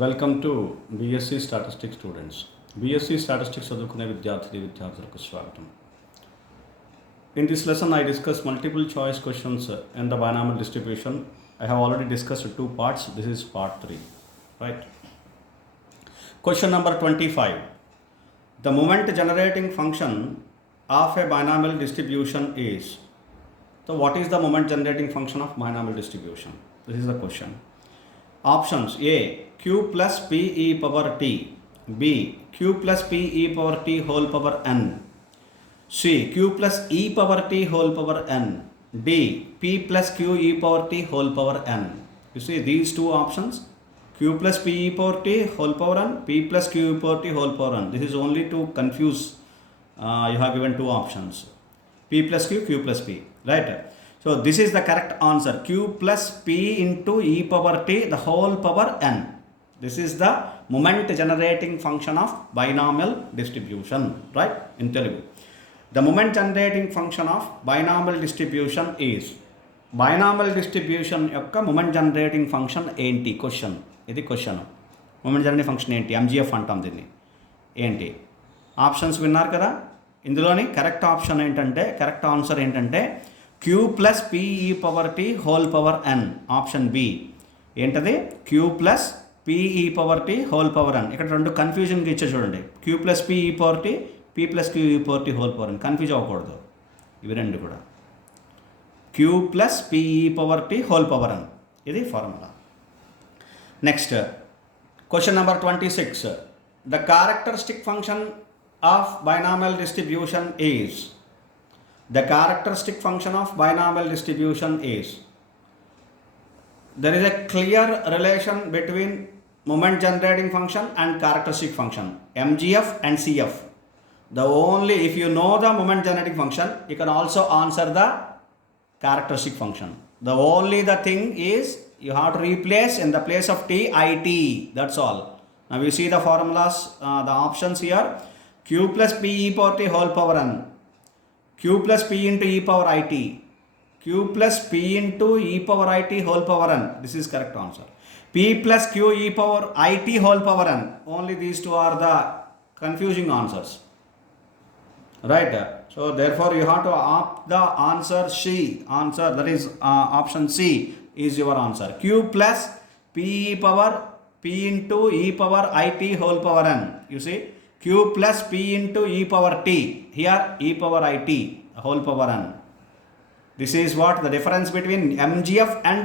Welcome to BSc statistics students. BSc statistics చదువుకునే విద్యార్థులకు స్వాగతం. In this lesson, I discuss multiple choice questions in the binomial distribution. I have already discussed two parts. This is part 3. Right. Question number 25. The moment generating function of a binomial distribution is. So, what is the moment generating function of binomial distribution? This is the question. Options: A. Q plus P e power t. B. Q plus P e power t whole power n. C. Q plus e power t whole power n. D. P plus Q e power t whole power n. You see these two options, Q plus P e power t whole power n, P plus Q e power t whole power n. This is only to confuse. You have given two options, P plus Q, Q plus P, right? So this is the correct answer, Q plus P into e power t the whole power n. This is the moment generating function of binomial distribution, right? In Telugu, the moment generating function of binomial distribution is. Binomial distribution యొక్క moment generating function ఏంటి? క్వశ్చన్ ఇది. Question moment generating function ఏంటి? MGF అంటాం దీన్ని. ఏంటి ఆప్షన్స్ విన్నారు కదా? ఇందులోని కరెక్ట్ ఆప్షన్ ఏంటంటే, కరెక్ట్ ఆన్సర్ ఏంటంటే Q plus p e power t whole power n. Option b. ఏంటది? Q plus p e power t whole power n. ఇక్కడ రెండు కన్ఫ్యూజన్గా ఇచ్చే చూడండి, Q plus p e power t, P plus q e power t whole power n. Confuse అవ్వకూడదు ఇవి రెండు కూడా. Q plus p e power t whole power n, ఇది formula. Next question number 26. The characteristic function of binomial distribution is. The characteristic function of binomial distribution is. There is a clear relation between moment generating function and characteristic function, MGF and CF. The only, if you know the moment generating function, you can also answer the characteristic function. The only the thing is you have to replace in the place of t it. That's all. Now you see the formulas, the options here. Q plus P e power t whole power n, Q plus P into e power it, Q plus P into e power it whole power n. This is correct answer. P plus Q e power it whole power n. Only these two are the confusing answers, right? So therefore you have to opt the answer C. Answer, that is option C is your answer. Q plus P e power P into e power it whole power n. You see, Q plus P into e power t. Here e power it whole power n. This is what the difference between MGF and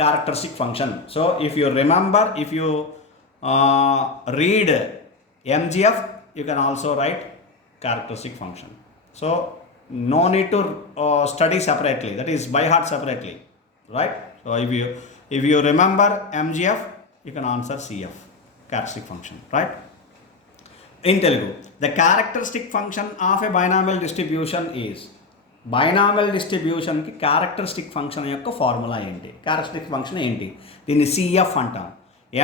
characteristic function. So if you remember, if you read MGF, you can also write characteristic function. So no need to study separately, that is by heart separately, right? So if you remember MGF, you can answer CF, characteristic function, right? In Telugu, the characteristic function of a binomial distribution is. Binomial distribution ki characteristic function యొక్క ఫార్ములా ఏంటి? Characteristic function ఏంటి? దీన్ని CF అంటాం.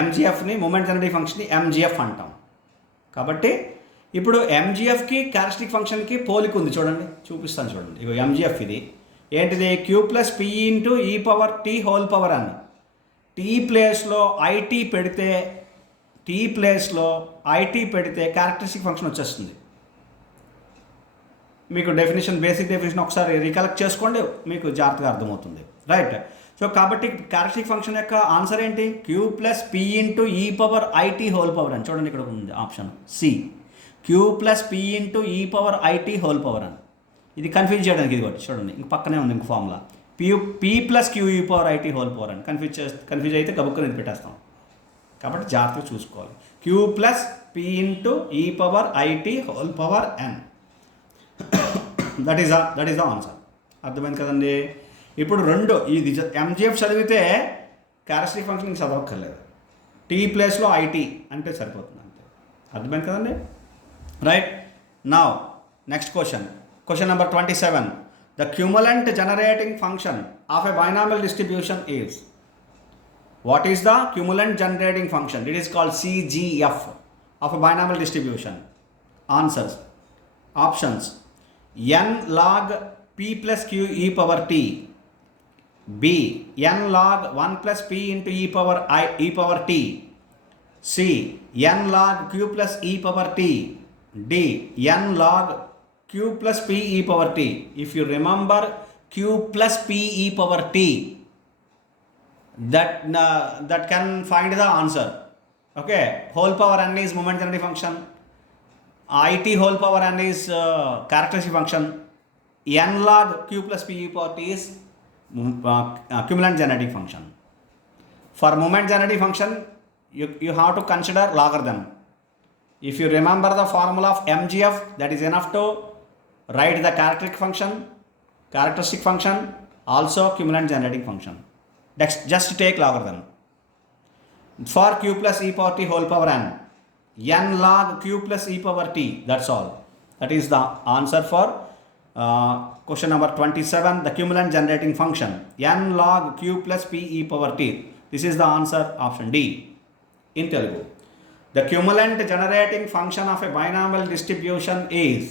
MGFని moment generating ఫంక్షన్ని MGF అంటాం. కాబట్టి ఇప్పుడు MGFకి క్యారెక్టరిస్టిక్ ఫంక్షన్కి పోలిక ఉంది, చూడండి, చూపిస్తాను చూడండి. ఇగో MGF ఇది ఏంటిది? Q plus P into e power T whole power అని. T ప్లేస్లో IT పెడితే, T ప్లేస్లో IT పెడితే క్యారెక్టరిస్టిక్ ఫంక్షన్ వచ్చేస్తుంది. మీకు డెఫినేషన్, బేసిక్ డెఫినేషన్ ఒకసారి రికలెక్ట్ చేసుకోండి, మీకు జాగ్రత్తగా అర్థమవుతుంది, రైట్? సో కాబట్టి క్యారెక్టరిస్టిక్ ఫంక్షన్ యొక్క ఆన్సర్ ఏంటి? Q plus P into e power IT whole power అని. చూడండి ఇక్కడ ఉంది option C, Q plus P into e power IT whole power అని. ఇది కన్ఫ్యూజ్ చేయడానికి ఇది ఒకటి చూడండి, ఇంక పక్కనే ఉంది ఇంక formula, P plus Q e power IT whole power అని. కన్ఫ్యూజ్ అయితే గబుక్కుని ఇది పెట్టేస్తాం. కాబట్టి జాగ్రత్తగా చూసుకోవాలి. Q plus P into e power IT whole power n. That is the answer. అర్థమైంది కదండి? ఇప్పుడు రెండు, ఇది MGF చదివితే క్యారెక్టరిస్టిక్ ఫంక్షన్ చదవక్కర్లేదు, T ప్లేస్లో IT అంటే సరిపోతుంది అంతే. అర్థమైంది కదండి? Right. Now next question, question number 27. The cumulant generating function of a binomial distribution is. What is the cumulant generating function? It is called CGF of a binomial distribution. Answers, options: n log P plus Q e power t, B n log 1 plus P into e power t, c n log queue plus e power t. D n log queue plus p e power t. If you remember q plus p e power t, that can find the answer. Okay, whole power n is moment generating function, it whole power n is characteristic function, n log q plus p e power t is cumulant generating function. For moment generating function, you have to consider logarithm. If you remember the formula of mgf, that is enough to write the characteristic function, also cumulant generating function. Just take logarithm. For q plus e power t whole power n, n log q plus e power t, that's all. That is the answer for question number 27, the cumulant generating function, n log q plus p e power t. This is the answer, option D. In Telugu, the cumulant generating function of a binomial distribution is,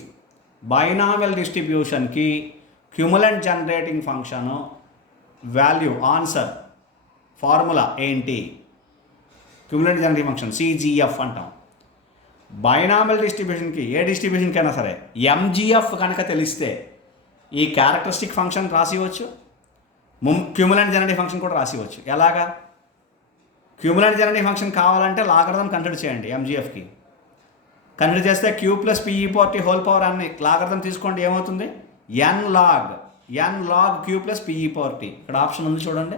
binomial distribution ki cumulant generating function value answer formula ఏంటి? Cumulative generating function CGF అంటాం. Binomial డిస్ట్రిబ్యూషన్కి, ఏ డిస్ట్రిబ్యూషన్కైనా సరే MGF కనుక తెలిస్తే ఈ characteristic function రాసివచ్చు, క్యూములేటివ్ జనరేటింగ్ ఫంక్షన్ కూడా రాసివచ్చు. ఎలాగా? క్యూములేటివ్ జనరేటింగ్ ఫంక్షన్ కావాలంటే లాగరిథం కన్సిడర్ చేయండి. ఎంజిఎఫ్కి కన్సిడర్ చేస్తే q plus p e power t whole power అన్ని లాగరిథం తీసుకోండి, ఏమవుతుంది? N log queue plus p e power t. ఇక్కడ ఆప్షన్ ఉంది చూడండి,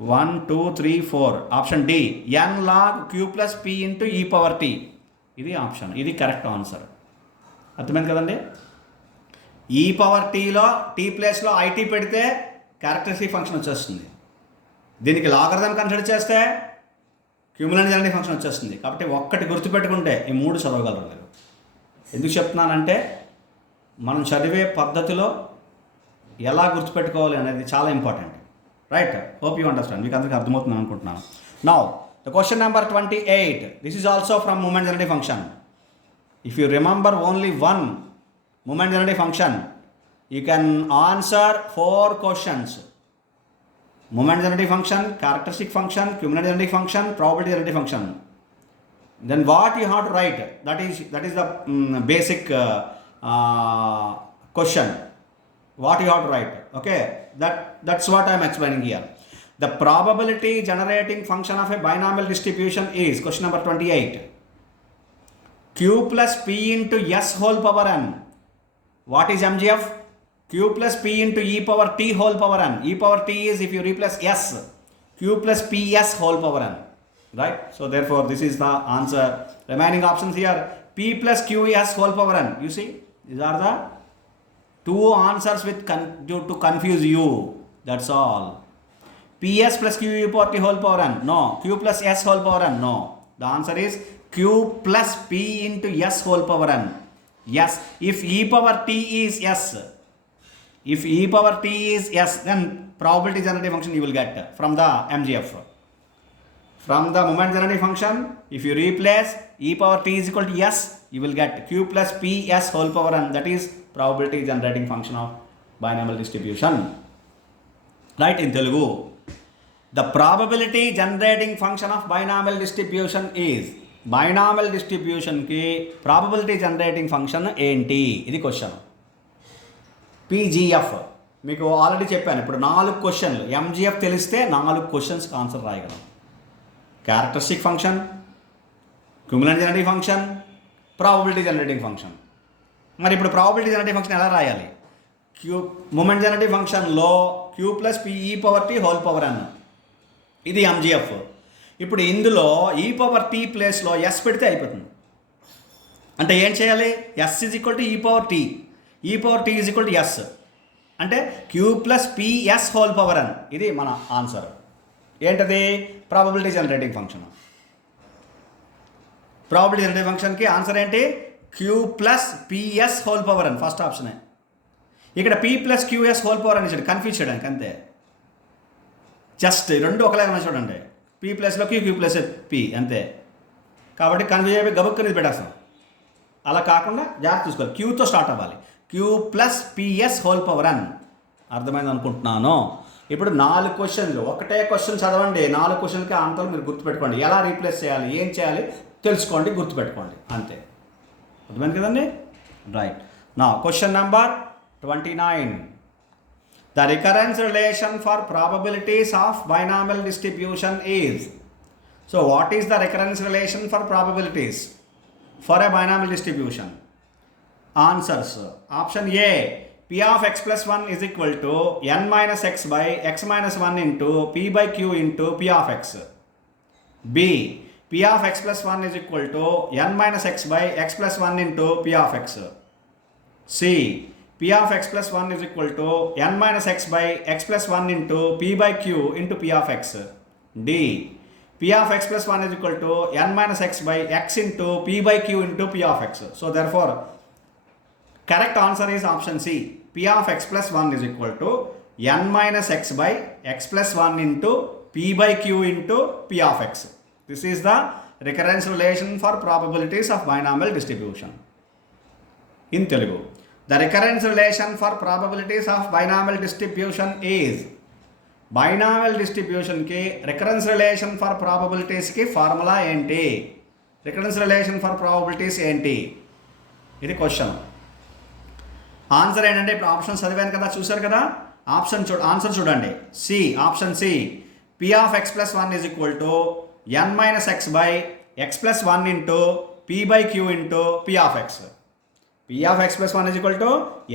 1 2 3 4. Option d, n log queue plus P into e power t. ఇది ఆప్షన్, ఇది కరెక్ట్ ఆన్సర్. అర్థమైంది కదండి? ఈ పవర్ టీలో టీ ప్లేస్లో ఐటీ పెడితే క్యారెక్టరిస్టిక్ ఫంక్షన్ వచ్చేస్తుంది. దీనికి లాగరిథం కన్సిడర్ చేస్తే క్యూములేటివ్ జనరేటింగ్ ఫంక్షన్ వచ్చేస్తుంది. కాబట్టి ఒక్కటి గుర్తుపెట్టుకుంటే ఈ 3 చదవగలరు మీరు. ఎందుకు చెప్తున్నానంటే మనం చదివే పద్ధతిలో ఎలా గుర్తుపెట్టుకోవాలి అనేది చాలా important. Right, hope you understand. మీకు అందరికీ అర్థమవుతుంది అనుకుంటున్నాను. Now the question number 28, this is also from moment generating function. If you remember only one moment generating function, you can answer 4 questions. Moment generating function, characteristic function, cumulative generating function, probability generating function. Then what you have to write, that is the basic question. What you have to write, okay? That's what I am explaining here. The probability generating function of a binomial distribution is, question number 28, q plus p into s whole power n. What is MGF? q plus p into e power t whole power n. E power t is, if you replace s, q plus ps whole power n. Right? So therefore this is the answer. Remaining options here, p plus qs whole power n. You see, these are the 2 answers with to confuse you. That's all. ps plus q e power t whole power n. No. q plus s whole power n. No. The answer is q plus p into s whole power n. Yes. If e power t is s, then probability generating function you will get from the MGF. From the moment generating function, if you replace e power t is equal to s, you will get q plus p s whole power n. That is probability generating function of binomial distribution. Right, in Telugu, the probability generating function of binomial distribution is, binomial distribution ki probability generating function enti? Idi question. PGF మీకు already చెప్పాను. ఇప్పుడు 4 క్వశ్చన్లు. MGF తెలిస్తే 4 క్వశ్చన్స్కి answer రాయగలం. Characteristic function, cumulative generating function, probability generating function. మరి ఇప్పుడు probability generating function ఎలా రాయాలి? మూమెంట్ జనరేటింగ్ ఫంక్షన్లో q plus p e power t whole power n, ఇది MGF. ఇప్పుడు ఇందులో ఈ పవర్ టీ ప్లేస్లో ఎస్ పెడితే అయిపోతుంది. అంటే ఏం చేయాలి? S is equal to e power t, e power t is equal to s, అంటే q plus PS whole power n. ఇది మన ఆన్సర్. ఏంటది? Probability generating function. Probability generating ఫంక్షన్కి ఆన్సర్ ఏంటి? Q plus PS whole power n. First ఆప్షనే. ఇక్కడ p plus q s whole power n ఇచ్చాడు confuse చేయడానికి, అంతే. జస్ట్ 2 ఒకలాగా చూడండి, పీ ప్లస్లో క్యూ ప్లస్ పీ, అంతే. కాబట్టి కన్ఫ్యూజ్ అయిపోయి గబుక్కని పెట్టేస్తాం. అలా కాకుండా జాగ్రత్త చూసుకోవాలి. క్యూతో స్టార్ట్ అవ్వాలి. Q plus PS whole power n. అర్థమైంది అనుకుంటున్నాను. ఇప్పుడు 4 క్వశ్చన్లు, ఒకటే క్వశ్చన్ చదవండి, 4 క్వశ్చన్కి ఆన్సర్లు మీరు గుర్తుపెట్టుకోండి. ఎలా రీప్లేస్ చేయాలి, ఏం చేయాలి తెలుసుకోండి, గుర్తుపెట్టుకోండి, అంతే. అర్థమైంది కదండి? రైట్. నా question number 29. The recurrence relation for probabilities of binomial distribution is. So what is the recurrence relation for probabilities for a binomial distribution? Answers. Option A, P of x plus 1 is equal to n minus x by x minus 1 into p by q into p of x. B, P of x plus 1 is equal to n minus x by x plus 1 into p of x. C, P of x plus 1 is equal to n minus x by x plus 1 into p by q into p of x. D, P of x plus 1 is equal to n minus x by x into p by q into p of x. So therefore, correct answer is option C. P of x plus 1 is equal to n minus x by x plus 1 into p by q into p of x. This is the recurrence relation for probabilities of binomial distribution. In Telugu, the recurrence relation for probabilities of binomial distribution is. Binomial distribution ki recurrence relation for probabilities ki formula enti? Recurrence relation for probabilities enti? ఇది question. Answer ఏంటంటే ఇప్పుడు option చదివాను కదా, చూసారు కదా, answer చూడండి. C, option C, P of X plus 1 is equal to N minus X by X plus 1 into P by Q into P of X. P of X plus 1 is equal to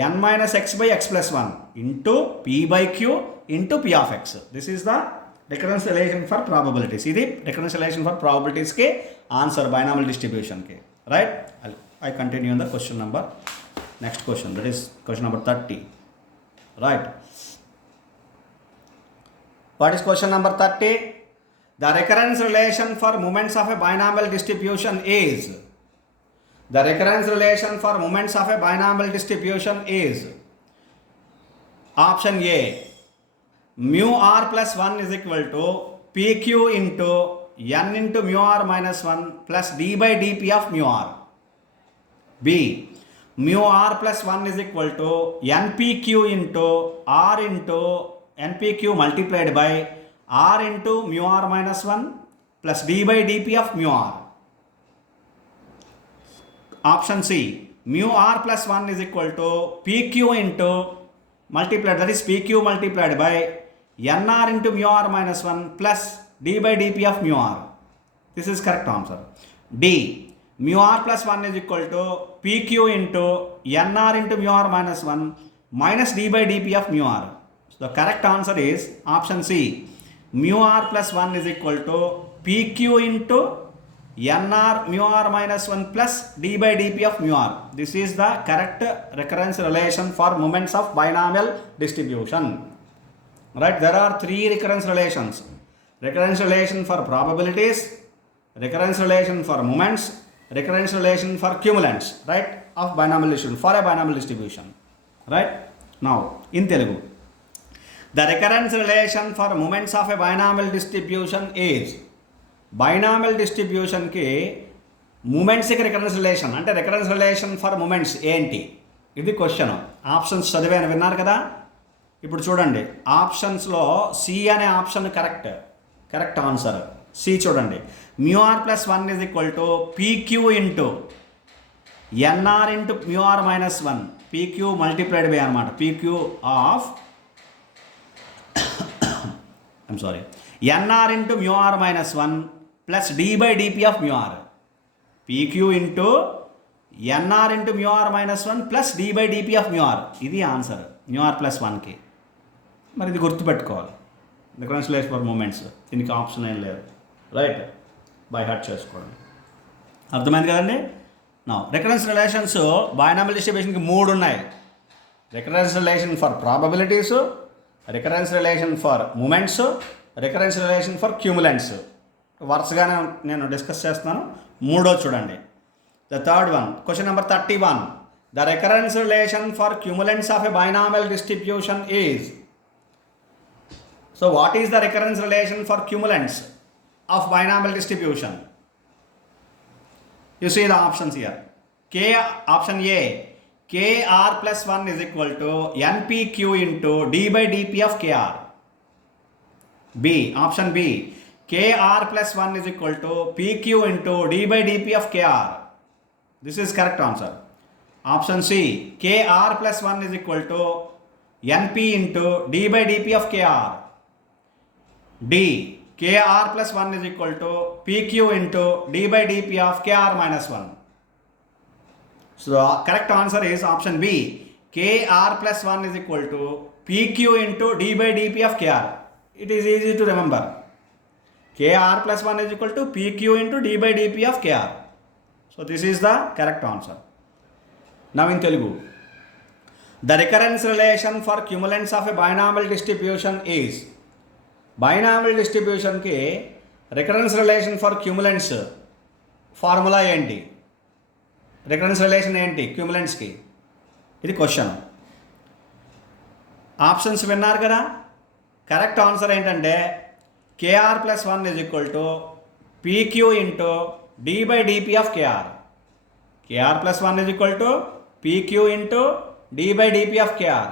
N minus X by X plus 1 into P by Q into P of X. This is the recurrence relation for probabilities. ఇది recurrence relation for ప్రాబబిలిటీస్కి answer binomial డిస్ట్రిబ్యూషన్కి. Right. I continue in the question number. Next question, that is question number 30. Right. What is question number 30? The recurrence relation for moments of a binomial distribution is. The recurrence relation for moments of a binomial distribution is. Option A, mu r plus 1 is equal to pq into n into mu r minus 1 plus d by dp of mu r. B, mu r plus 1 is equal to npq into r into npq multiplied by r into mu r minus 1 plus d by dp of mu r. Option C, mu r plus 1 is equal to pq into multiplied, that is pq multiplied by nr into mu r minus 1 plus d by dp of mu r. This is correct answer. D, mu r plus 1 is equal to pq into nr into mu r minus 1 minus d by dp of mu r. So the correct answer is option C. Mu r plus 1 is equal to pq into nr mu r minus 1 plus d by dp of mu r. This is the correct recurrence relation for moments of binomial distribution. Right, there are 3 recurrence relations. Recurrence relation for probabilities, recurrence relation for moments, recurrence relation for cumulants, right, of binomial distribution, for a binomial distribution. Right. Now in Telugu, the recurrence relation for moments of a binomial distribution is. Binomial distribution ki moments ki recurrence relation ante recurrence relation for moments enti? ఇది question. Options చదివాను, విన్నారు కదా. ఇప్పుడు చూడండి, ఆప్షన్స్లో సి అనే option correct answer. C చూడండి, mu r plus 1 is equal to pq into nr into mu r minus 1, pq multiplied by అనమాట, pq of I'm sorry, nr into mu r minus 1 plus d by dp of mu r. pq into nr into mu r minus 1 plus d by dp of mu r. ఇది answer mu r plus 1కి. మరి ఇది గుర్తుపెట్టుకోవాలి, recurrence relation for moments. దీనికి ఆప్షన్ ఏం లేదు. Right, by heart చేసుకోండి. అర్థమైంది కదండి. నా రికరెన్స్ రిలేషన్స్ బైనామియల్ డిస్ట్రిబ్యూషన్కి 3 ఉన్నాయి. Recurrence relation for probabilities, recurrence relation for moments, recurrence relation for cumulants. వరుసగానే నేను డిస్కస్ చేస్తున్నాను. 3వ చూడండి, the third one, question number 31. The recurrence relation for cumulants of a binomial distribution is. So what is the recurrence relation for cumulants of binomial distribution? You see the options here. Option A, kr plus 1 is equal to npq into d by dp of kr. B. Option B. KR plus 1 is equal to PQ into D by dP of KR. This is correct answer. Option C. KR plus 1 is equal to NP into D by dP of KR. D. KR plus 1 is equal to PQ into D by dP of KR minus 1. So the correct answer is option B. KR plus 1 is equal to PQ into D by dP of KR. It is easy to remember. KR plus 1 is equal to PQ into D by dP of KR. So this is the correct answer. Now in Telugu. The recurrence relation for cumulants of a binomial distribution is. Binomial distribution ki recurrence relation for cumulants formula ఏంటి? Recurrence relation ఏంటి క్యూములెంట్స్కి? ఇది question. Options విన్నారు కదా. Correct answer ఏంటంటే K R plus 1 is equal to P Q into D by D P of K R. K R plus 1 is equal to P Q into D by D P of K R.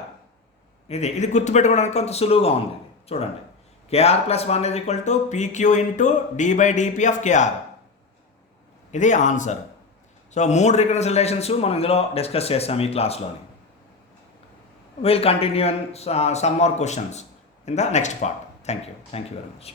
ఇది గుర్తుపెట్టుకోవడానికి కొంత సులువుగా ఉంది. చూడండి, K R plus 1 is equal to P Q into D by D P of K R. ఇది answer. So 3 recurrence relations మనం ఇందులో డిస్కస్ చేస్తాం ఈ క్లాస్లోని. Will continue some more questions in the next part. Thank you very much.